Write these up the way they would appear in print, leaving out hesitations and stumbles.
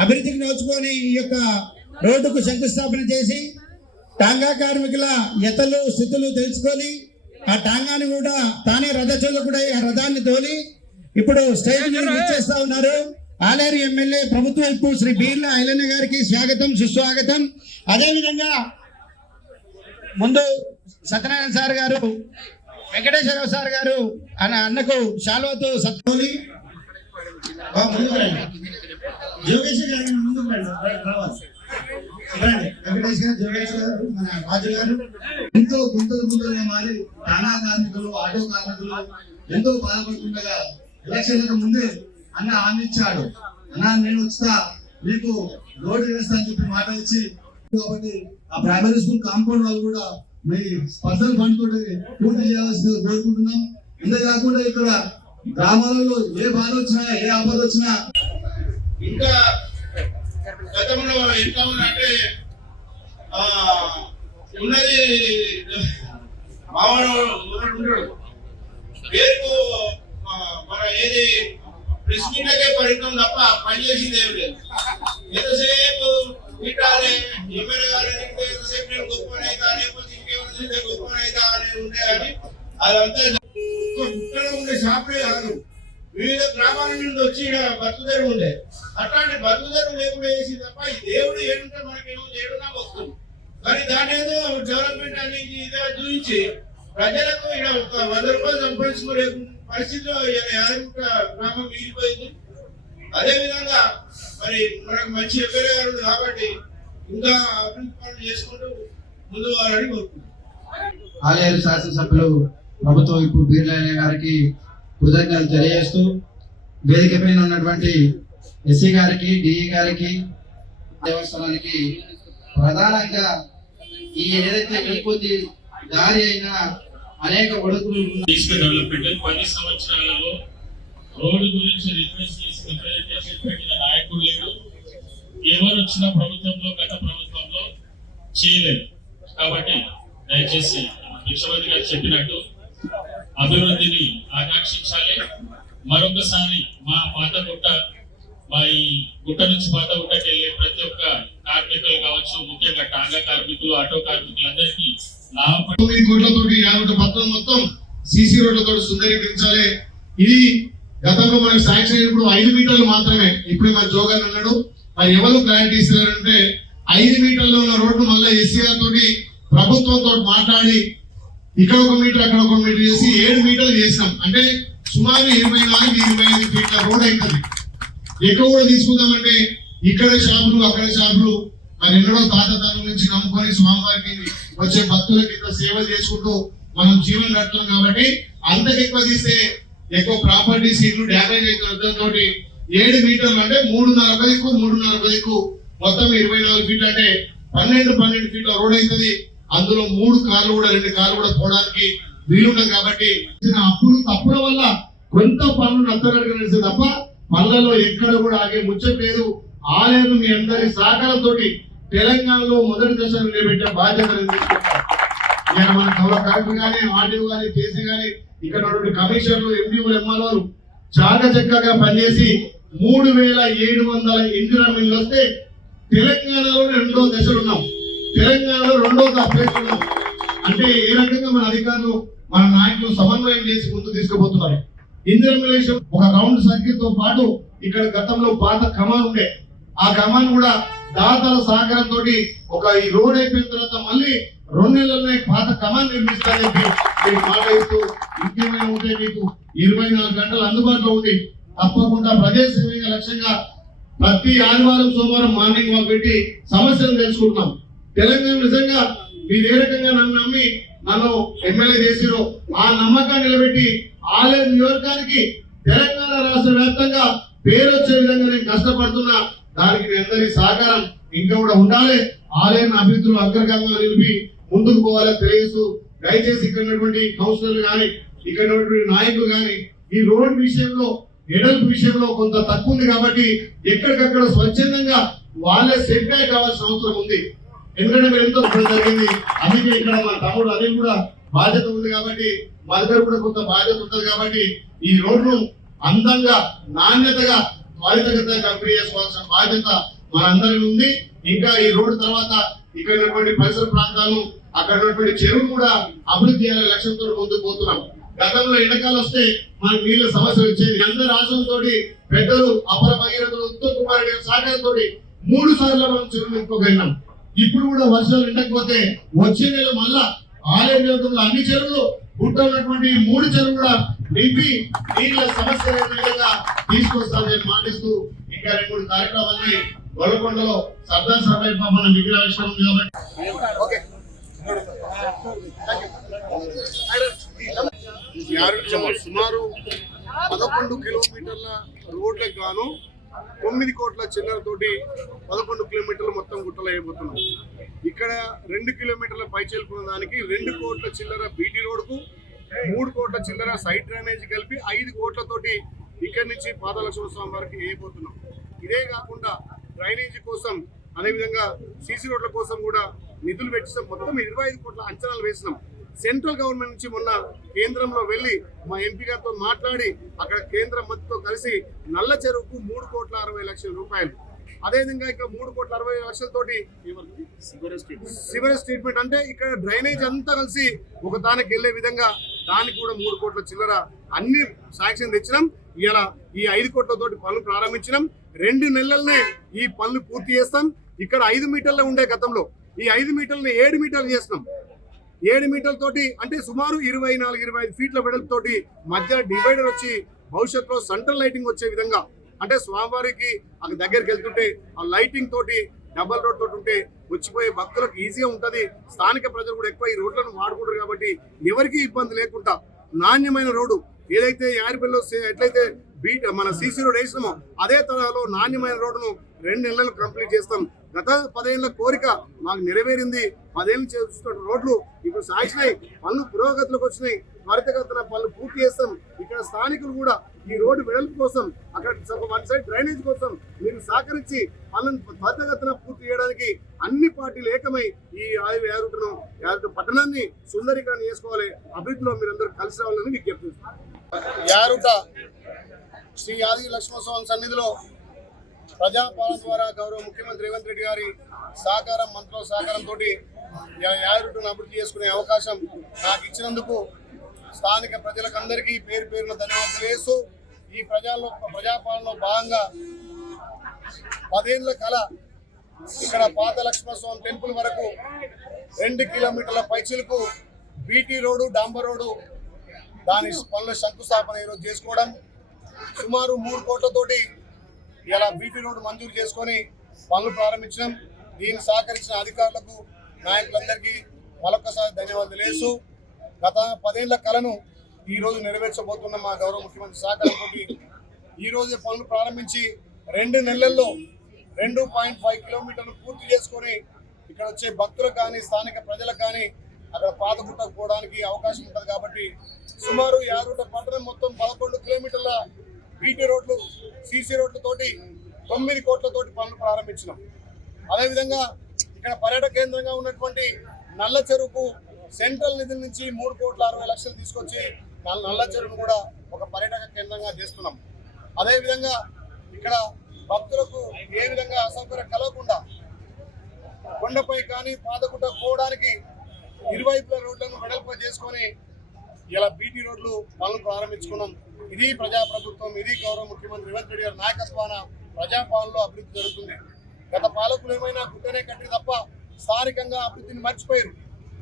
అభివృద్ధికి నోచుకొని ఈ యొక్క రోడ్డుకు శంకుస్థాపన చేసి టాంగా కార్మికుల యతలు స్థితులు తెలుసుకొని ఆ టాంగాని కూడా తానే రథచోదకుడై ఆ రథాన్ని తోలి ఇప్పుడు స్టేజ్ మీద ఇచ్చేస్తా ఉన్నారు. ఆలేరు ఎమ్మెల్యే ప్రభుత్వ వైపు శ్రీ బీర్ల ఐలన్న గారికి స్వాగతం సుస్వాగతం. అదేవిధంగా ముందు సత్యనారాయణ సార్ గారు, వెంకటేశ్వరరావు సార్ గారు అన్నకు శాలువతో సత్కోలి జోగేష్ గారు ముందుకు రావాలి. వెంకటేష్ గారు, జోగేష్ గారు, మన రాజు గారు ఎంతో గుంతలుగా మారి టానా కార్మికులు, ఆటో కార్మికులు ఎంతో బాధపడుతుండగా ఎలక్షన్లకు ముందే అన్న హామీ ఇచ్చాడు. అన్న నేను వస్తా మీకు రోడ్డు వేస్తా అని చెప్పి మాట ఇచ్చి, కాబట్టి ఆ ప్రైమరీ స్కూల్ కాంపౌండ్ వాళ్ళు కూడా మీ స్పెషల్ ఫండ్ తోటి పూర్తి చేయాల్సింది కోరుకుంటున్నాం. అంతేకాకుండా ఇక్కడ గ్రామాలలో ఏ బాధ వచ్చినా ఏ ఆపద వచ్చినా ఇంకా గతంలో ఎట్లా ఉందంటే ఉన్నది మావాడు పేరుకు మన ఏది ప్రెస్ మీట్లకే పరికరం తప్ప పని చేసింది ఏమి లేదు. ఎంతసేపు వీటాలే ఎమ్మెల్యే గారు ఎంతసేపు నేను గొప్పనైతా లేకపోతే ఇంకేమైనా గొప్పనైతా అని ఉండే అని అదంతా ఇక్కడ ఉండే షాపులే కాదు, వివిధ గ్రామాల నుండి వచ్చి బతుకుదరు ఉండే. అట్లాంటి బతుకుదరు లేకుండా వేసి తప్ప ఈ దేవుడు ఏడుంటే మనకేమో చేయడం వస్తుంది. కానీ దాని ఏదో డెవలప్మెంట్ అనేది ఇదే చూపించి ప్రజలకు ఇక్కడ 100 రూపాయలు సంపాదించుకోలే పరిస్థితిలో యాదగిరిగుట్ట గ్రామం మిగిలిపోయింది. అదేవిధంగా మరి మనకు మంచి ఎమ్మెల్యే గారు కాబట్టి ఇంకా అభివృద్ధి పనులు చేసుకుంటూ ముందు వారని కోరుకుంటున్నాం. ఆలేరు శాసనసభ్యులు ప్రభుత్వ వైపు బీర్లయ్య గారికి కృతజ్ఞతలు తెలియజేస్తూ, వేదిక పైన ఉన్నటువంటి ఎస్సీ గారికి, డిఈ గారికి, దేవస్థానానికి ప్రధానంగా ఈ ఏదైతే విపత్తి దారి అయినా అనేక ఒడుకులు డెవలప్మెంట్ 10 సంవత్సరాలలో రోడ్డు గురించి రిక్వెస్ట్ చేసి రిప్రజెంటేషన్ పెట్టిన నాయకుడు లేడు. ఎవరు వచ్చిన ప్రభుత్వంలో గత ప్రభుత్వంలో చేయలేదు. కాబట్టి దయచేసి విశ్వవతి గారు చెప్పినట్టు అభివృద్ధిని ఆకాంక్షించాలి. మరొకసారి మా పాత గుట్ట, మా ఈ గుట్ట నుంచి పాత గుట్టకి వెళ్ళే ప్రతి ఒక్క కార్మికులు కావచ్చు, ముఖ్యంగా టాంగా కార్మికులు, ఆటో కార్మికులందరికీ 9 కోట్లతోటి యావత్ పత్రం మొత్తం సీసీ రోడ్లతో సుందరీకరించాలి. ఇది గతంలో మనకి శాంక్షన్ అయినప్పుడు 5 మీటర్లు మాత్రమే. ఇప్పుడు మన జోగాన్ అన్నాడు, మరి ఎవరు క్లారిటీ ఇస్తున్నారంటే 5 మీటర్లో ఉన్న రోడ్డు మళ్ళీ ఎస్సీఆర్ తోటి ప్రభుత్వంతో మాట్లాడి ఇక్కడ 1 మీటర్ అక్కడ 1 మీటర్ చేసి 7 మీటర్లు చేసినాం. అంటే సుమారు 24-25 ఫీట్ల రోడ్ అవుతుంది. ఎక్కువ కూడా తీసుకుందామంటే ఇక్కడ షాపులు అక్కడ షాపులు మరి ఎన్నడో తాతతనం నుంచి నమ్ముకొని స్వామివారికి వచ్చే భక్తులకి ఇంత సేవ చేసుకుంటూ మనం జీవనం నడుతున్నాం. కాబట్టి అంతకు ఎక్కువ తీస్తే ఎక్కువ ప్రాపర్టీస్ ఇల్లు డ్యామేజ్ అవుతున్న అర్థంతో 7 మీటర్లు అంటే 3.5 మొత్తం 24 ఫీట్లు అంటే 12 ఫీట్ల రోడ్ అవుతుంది. అందులో 3 కార్లు కూడా 2 కార్లు కూడా పోవడానికి వీలుండదు. కాబట్టి తప్పుల వల్ల కొంత పనులు నత్తనట్టుగా నడిస్తే తప్ప పనులలో ఎక్కడ కూడా ఆగే ముచ్చట లేదు. ఆలయం మీ అందరి సహకారంతో తెలంగాణలో మొదటి దశలో నిలబెట్టే బాధ్యతలు తీసుకుంటారు. మన కలెక్టర్ కానీ, ఆర్డీఓ కానీ, జేసీ కానీ, ఇక్కడ ఉన్నటువంటి కమిషనర్లు, ఎండీఓలు, ఎంఆర్ఓలు చాకచక్కగా పనిచేసి 3700 ఇందిరా మిల్లు వస్తే తెలంగాణలో 2వ దశలు ఉన్నాం. తెలంగాణలో 2వ దశ ఉన్నాం. అంటే ఏ రకంగా మన అధికారులు, మన నాయకులు సమన్వయం చేసి ముందు తీసుకుపోతున్నారు. ఇందిరా మిల్లు ఒక రౌండ్ సర్కిల్ తో పాటు ఇక్కడ గతంలో పాత కమాన్ ఉండే, ఆ కమాన్ కూడా దాతల సహకారంతో ఒక ఈ రోడ్ అయిపోయిన తర్వాత మళ్ళీ 2 నెలలనే పాత కమాన్ నిర్మిస్తారని మీకు మాట ఇస్తూ, ఇంకేమైనా ఉంటే మీకు 24 గంటలు అందుబాటులో ఉండి తప్పకుండా ప్రజాసేవ లక్ష్యంగా ప్రతి ఆదివారం, సోమవారం మార్నింగ్ వాక్ పెట్టి సమస్యలు తెలుసుకుంటున్నాం. తెలంగాణ నిజంగా మీరు ఏ రకంగా నన్ను నమ్మి నన్ను ఎమ్మెల్యే చేసిరో ఆ నమ్మకాన్ని నిలబెట్టి ఆలేరు నియోజకానికి తెలంగాణ రాష్ట్ర వ్యాప్తంగా పేరు వచ్చే విధంగా నేను కష్టపడుతున్నా. దానికి మీ అందరి సహకారం ఇంకా కూడా ఉండాలి. ఆలయం అభివృద్ధిలో అగ్రగంగా నిలిపి ముందుకు పోవాలని తెలియజేస్తూ, దయచేసి ఇక్కడ ఉన్నటువంటి కౌన్సిలర్లు కానీ, ఇక్కడ ఉన్నటువంటి నాయకులు కానీ ఈ రోడ్ విషయంలో, ఎడల్పు విషయంలో కొంత తక్కువ ఉంది కాబట్టి ఎక్కడికక్కడ స్వచ్ఛందంగా వాళ్ళే సెట్ బ్యాక్ కావాల్సిన అవసరం ఉంది. ఎందుకంటే మీరు ఎంతో జరిగింది. అందుకే ఇక్కడ మన తమ్ముడు అనిల్ కూడా బాధ్యత ఉంది కాబట్టి, మా దగ్గర కూడా కొంత బాధ్యత ఉంటుంది. కాబట్టి ఈ రోడ్ను అందంగా నాణ్యతగా త్వరితగతిన కంప్లీట్ చేసుకోవాల్సిన బాధ్యత మనందరికీ ఉంది. ఇంకా ఈ రోడ్డు తర్వాత ఇక్కడ ఉన్నటువంటి పరిసర ప్రాంతాలను అక్కడ ఉన్నటువంటి చెరువును కూడా అభివృద్ధి చేయాలనే లక్ష్యంతో ముందుకు పోతున్నాం. గతంలో ఎండాకాలం వస్తే మనకు నీళ్ళ సమస్య వచ్చేది. అందరి ఆశలతో పెద్దలు అపర భగీరథులు ఉత్తమ్ కుమార్ రెడ్డి సహకారంతో 3 సార్లు మనం చెరువు నింపుకోగలిగినాం. ఇప్పుడు కూడా వర్షాలు ఎండకపోతే వచ్చే నెల మళ్ళా ఆలయ నియోజకవర్గంలో అన్ని చెరువులు గుట్ట ఉన్నటువంటి 3 చెరువులు కూడా నింపి నీళ్ళ సమస్య విధంగా తీసుకొస్తామని మాటిస్తూ ఇంకా 2-3 కార్యక్రమాలని గొల్లకొండలో సర్దార్ సర్వైవ్ బాబు విగ్రహావిష్కరణ ఉంది కాబట్టి సుమారు 11 కిలోమీటర్ల రోడ్లకు గాను 9 కోట్ల చిల్లరతోటి 11 కిలోమీటర్లు మొత్తం గుట్టలు అయిపోతున్నాం. ఇక్కడ 2 కిలోమీటర్ల పై చేరుకున్న దానికి 2 కోట్ల చిల్లర బీటీ రోడ్కు 3 కోట్ల చిల్లర సైడ్ డ్రైనేజ్ కలిపి 5 కోట్లతోటి ఇక్కడి నుంచి పాదలక్ష్మణ స్వామి వారికి వేయబోతున్నాం. ఇదే కాకుండా డ్రైనేజీ కోసం అదేవిధంగా సీసీ రోడ్ల కోసం కూడా నిధులు పెట్టిస్తాం. మొత్తం 25 కోట్ల అంచనాలు వేసినాం. సెంట్రల్ గవర్నమెంట్ నుంచి మొన్న కేంద్రంలో వెళ్ళి మా ఎంపీ గారితో మాట్లాడి అక్కడ కేంద్ర మంత్రితో కలిసి నల్ల చెరువుకు 3,60,00,000 రూపాయలు, అదేవిధంగా ఇక్కడ 3,60,00,000తోటి సివరేజ్ ట్రీట్మెంట్ అంటే ఇక్కడ డ్రైనేజ్ అంతా కలిసి ఒక దానికి వెళ్లే విధంగా దానికి కూడా 3 కోట్ల చిల్లర అన్ని శాంక్షన్ తెచ్చినాం. ఇలా ఈ 5 కోట్లతోటి పనులు ప్రారంభించినాం. 2 నెలలనే ఈ పనులు పూర్తి చేస్తాం. ఇక్కడ 5 మీటర్లే ఉండే గతంలో ఈ 5 మీటర్లని 7 మీటర్లు చేస్తున్నాం. 7 మీటర్లతోటి అంటే సుమారు 24-25 ఫీట్ల వెడల్పుతోటి మధ్య డివైడర్ వచ్చి భవిష్యత్తులో సెంట్రల్ లైటింగ్ వచ్చే విధంగా అంటే స్వామివారికి అక్కడ దగ్గరికి వెళ్తుంటే ఆ లైటింగ్ తోటి డబల్ రోడ్ తోటి ఉంటే వచ్చిపోయే భక్తులకు ఈజీగా ఉంటది. స్థానిక ప్రజలు కూడా ఎక్కువ ఈ రోడ్లను వాడుకుంటారు కాబట్టి ఎవరికీ ఇబ్బంది లేకుండా నాణ్యమైన రోడ్డు ఏదైతే యారిపల్లిలో ఎట్లయితే మన సీసీ రోడ్ వేసినామో అదే తరహాలో నాణ్యమైన రోడ్డును 2 నెలలు కంప్లీట్ చేస్తాం. గత 10 ఏళ్ల కోరిక మాకు నెరవేరింది. 10 ఏళ్ళు చేస్తున్న రోడ్లు ఇప్పుడు సాగినాయి, పనులు పురోగతిలోకి వచ్చినాయి. త్వరితగతిన పనులు పూర్తి చేస్తాం. ఇక్కడ స్థానికులు కూడా ఈ రోడ్డు వెడల్పు కోసం అక్కడ 1 సైడ్ డ్రైనేజ్ కోసం మీరు సహకరించి పనులను త్వరితగతిన పూర్తి చేయడానికి అన్ని పార్టీలు ఏకమై ఈ యారుటను పట్టణాన్ని సుందరీకరణ చేసుకోవాలి. అభివృద్ధిలో మీరందరూ కలిసి రావాలని విజ్ఞప్తి చేస్తున్నారు. యారుట శ్రీ యాదగిరి లక్ష్మణస్వామి సన్నిధిలో ప్రజాపాలన ద్వారా గౌరవ ముఖ్యమంత్రి రేవంత్ రెడ్డి గారి సహకారం మంత్రుల సహకారంతో యారుటను అభివృద్ధి చేసుకునే అవకాశం నాకు ఇచ్చినందుకు స్థానిక ప్రజలకందరికీ పేరు పేరున ధన్యవాదాలు చేస్తూ ఈ ప్రజాపాలనలో భాగంగా 10 ఏళ్ల కళ ఇక్కడ పాత లక్ష్మణస్వామి టెంపుల్ వరకు 2 కిలోమీటర్ల పైచిలకు బీటీ రోడ్డు డాంబర్ రోడ్డు దాని పనుల శంకుస్థాపన ఈరోజు చేసుకోవడం, సుమారు 3 కోట్లతోటి ఇలా బీటీ రోడ్డు మంజూరు చేసుకొని పనులు ప్రారంభించడం. దీన్ని సహకరించిన అధికారులకు నాయకులందరికీ మరొకసారి ధన్యవాదాలు వేస్తూ గత 10 ఏళ్ల కళను ఈరోజు నెరవేర్చబోతున్న మా గౌరవ ముఖ్యమంత్రి సహకారంతో ఈరోజే పనులు ప్రారంభించి 2 నెలల్లో 2.5 కిలోమీటర్లు పూర్తి చేసుకొని ఇక్కడ వచ్చే భక్తులకు కానీ స్థానిక ప్రజలకు కానీ అక్కడ పాతగుట్టకు పోవడానికి అవకాశం ఉంటుంది. కాబట్టి సుమారు యారుట పట్టణం మొత్తం 11 కిలోమీటర్ల బీటీ రోడ్లు సీసీ రోడ్లతోటి 9 కోట్లతోటి పనులు ప్రారంభించినాం. అదేవిధంగా ఇక్కడ పర్యాటక కేంద్రంగా ఉన్నటువంటి నల్ల చెరువుకు సెంట్రల్ నిధుల నుంచి 3,60,00,000 తీసుకొచ్చి నల్ల చెరువును కూడా ఒక పర్యాటక కేంద్రంగా చేస్తున్నాం. అదేవిధంగా ఇక్కడ భక్తులకు ఏ విధంగా అసౌకర్యం కలగకుండా కొండపై కానీ పాతగుట్ట పోవడానికి ఇరువైపుల రోడ్లను వెడల్పు చేసుకొని ఇలా బీటీ రోడ్లు పనులు ప్రారంభించుకున్నాం. ఇది ప్రజాప్రభుత్వం, ఇది గౌరవ ముఖ్యమంత్రి రేవంత్ రెడ్డి గారి నాయకత్వాన ప్రజాపాలనలో అభివృద్ధి జరుగుతుంది. గత పాలకులు ఏమైనా గుట్టనే కట్టి తప్ప స్థానికంగా అభివృద్ధిని మర్చిపోయారు.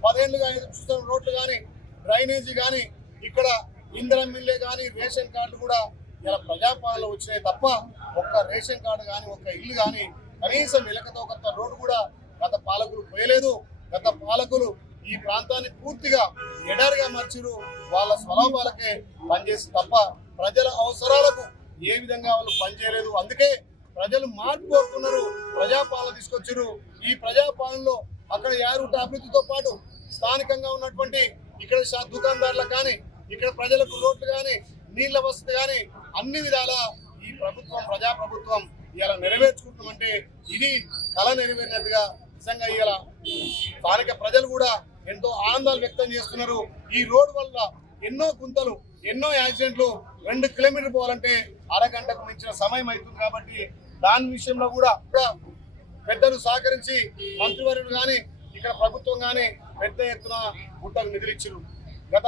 10 ఏళ్లుగా చూస్తున్న రోడ్లు కానీ డ్రైనేజీ కానీ ఇక్కడ ఇంధనం మిల్లే కానీ రేషన్ కార్డులు కూడా ఇలా ప్రజాపాలనలో వచ్చినాయి తప్ప ఒక్క రేషన్ కార్డు కానీ ఒక్క ఇల్లు కానీ కనీసం ఇలకతో కొత్త రోడ్డు కూడా గత పాలకులు పోయలేదు. గత పాలకులు ఈ ప్రాంతాన్ని పూర్తిగా ఎడారిగా మార్చిరు. వాళ్ళ స్వలాభాలకే పనిచేసి తప్ప ప్రజల అవసరాలకు ఏ విధంగా వాళ్ళు పనిచేయలేదు. అందుకే ప్రజలు మార్పు కోరుకున్నారు, ప్రజాపాలన తీసుకొచ్చారు. ఈ ప్రజాపాలనలో అక్కడ యారుట అభివృద్ధితో పాటు స్థానికంగా ఉన్నటువంటి ఇక్కడ దుకాణదారులకు కానీ ఇక్కడ ప్రజలకు రోడ్లు కానీ నీళ్ల వసతి కానీ అన్ని విధాల ఈ ప్రభుత్వం ప్రజాప్రభుత్వం ఇలా నెరవేర్చుకుంటామంటే ఇది కళ నెరవేరినట్టుగా నిజంగా ఇలా స్థానిక ప్రజలు కూడా ఎంతో ఆనందాలు వ్యక్తం చేస్తున్నారు. ఈ రోడ్డు వల్ల ఎన్నో గుంతలు ఎన్నో యాక్సిడెంట్లు 2 కిలోమీటర్లు పోవాలంటే అరగంటకు మించిన సమయం అవుతుంది. కాబట్టి దాని విషయంలో కూడా పెద్దలు సహకరించి మంత్రివర్యులు కానీ ఇక్కడ ప్రభుత్వం కానీ పెద్ద ఎత్తున గుట్టకు నిధులు ఇచ్చారు. గత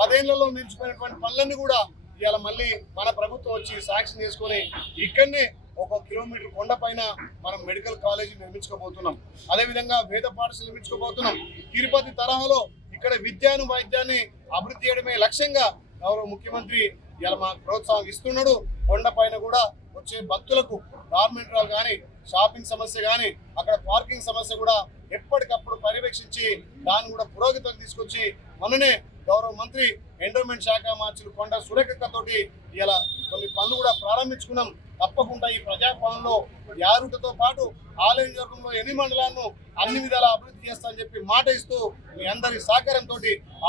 10 ఏళ్లలో నిలిచిపోయినటువంటి పనులన్నీ కూడా ఇవాళ మళ్ళీ మన ప్రభుత్వం వచ్చి శాంక్షన్ చేసుకొని ఇక్కడనే 1 కిలోమీటర్ కొండ పైన మనం మెడికల్ కాలేజీ నిర్మించుకోబోతున్నాం. అదేవిధంగా వేద పాఠశాల నిర్మించుకోబోతున్నాం. తిరుపతి తరహాలో ఇక్కడ విద్యాను వైద్యాన్ని అభివృద్ధి చేయడమే లక్ష్యంగా గౌరవ ముఖ్యమంత్రి ఇలా మాకు ప్రోత్సాహం ఇస్తున్నాడు. కొండ పైన కూడా వచ్చే భక్తులకు గవర్నమెంట్ వాళ్ళు కానీ షాపింగ్ సమస్య కానీ అక్కడ పార్కింగ్ సమస్య కూడా ఎప్పటికప్పుడు పర్యవేక్షించి దాన్ని కూడా పురోగతికి తీసుకొచ్చి మొన్ననే గౌరవ మంత్రి ఎండోమెంట్ శాఖ మార్చులు కొండ సురేఖతోటి ఇలా కొన్ని పనులు కూడా ప్రారంభించుకున్నాం. తప్పకుండా ఈ ప్రజాపాలనలో యారుటతో పాటు ఆలయ నియోజకవర్గంలో 8 మండలాలను అన్ని విధాల అభివృద్ధి చేస్తానని చెప్పి మాట ఇస్తూ మీ అందరి సహకారంతో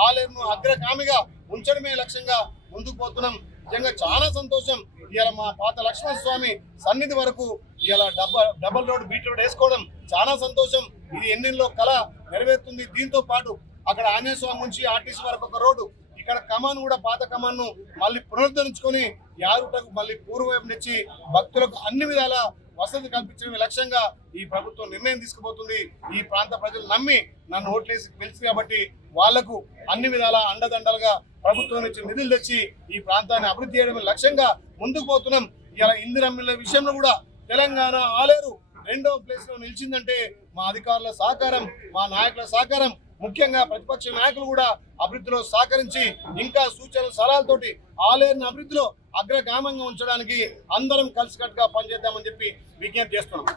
ఆలయంను అగ్రగామిగా ఉంచడమే లక్ష్యంగా ముందుకు పోతున్నాం. నిజంగా చాలా సంతోషం. ఇవాళ మా పాత లక్ష్మణ స్వామి సన్నిధి వరకు ఇలా డబల్ రోడ్ బీట్ రోడ్ వేసుకోవడం చాలా సంతోషం. ఇది ఎన్నెల్లో కళ నెరవేరుతుంది. దీంతో పాటు అక్కడ ఆంజనేయ స్వామి నుంచి ఆర్టీసీ వరకు ఒక రోడ్డు, ఇక్కడ కమాన్ కూడా పాత కమాన్ను మళ్ళీ పునరుద్ధరించుకొని యారుటకు మళ్ళీ పూర్వవైపు నుంచి భక్తులకు అన్ని విధాల వసతి కల్పించడమే లక్ష్యంగా ఈ ప్రభుత్వం నిర్ణయం తీసుకుపోతుంది. ఈ ప్రాంత ప్రజలు నమ్మి నన్ను ఓట్లేసి పిలిచి కాబట్టి వాళ్లకు అన్ని విధాల అండదండలుగా ప్రభుత్వం నుంచి నిధులు తెచ్చి ఈ ప్రాంతాన్ని అభివృద్ధి చేయడమే లక్ష్యంగా ముందుకు పోతున్నాం. ఇలా ఇందిరమ్మ విషయంలో కూడా తెలంగాణ ఆలేరు 2వ ప్లేస్ లో నిలిచిందంటే మా అధికారుల సహకారం, మా నాయకుల సహకారం, ముఖ్యంగా ప్రతిపక్ష నాయకులు కూడా అభివృద్ధిలో సహకరించి ఇంకా సూచనలు సలహాలతోటి ఆలేరుని అభివృద్ధిలో అగ్రగామంగా ఉంచడానికి అందరం కలిసికట్టుగా పనిచేద్దామని చెప్పి విజ్ఞప్తి చేస్తున్నాం.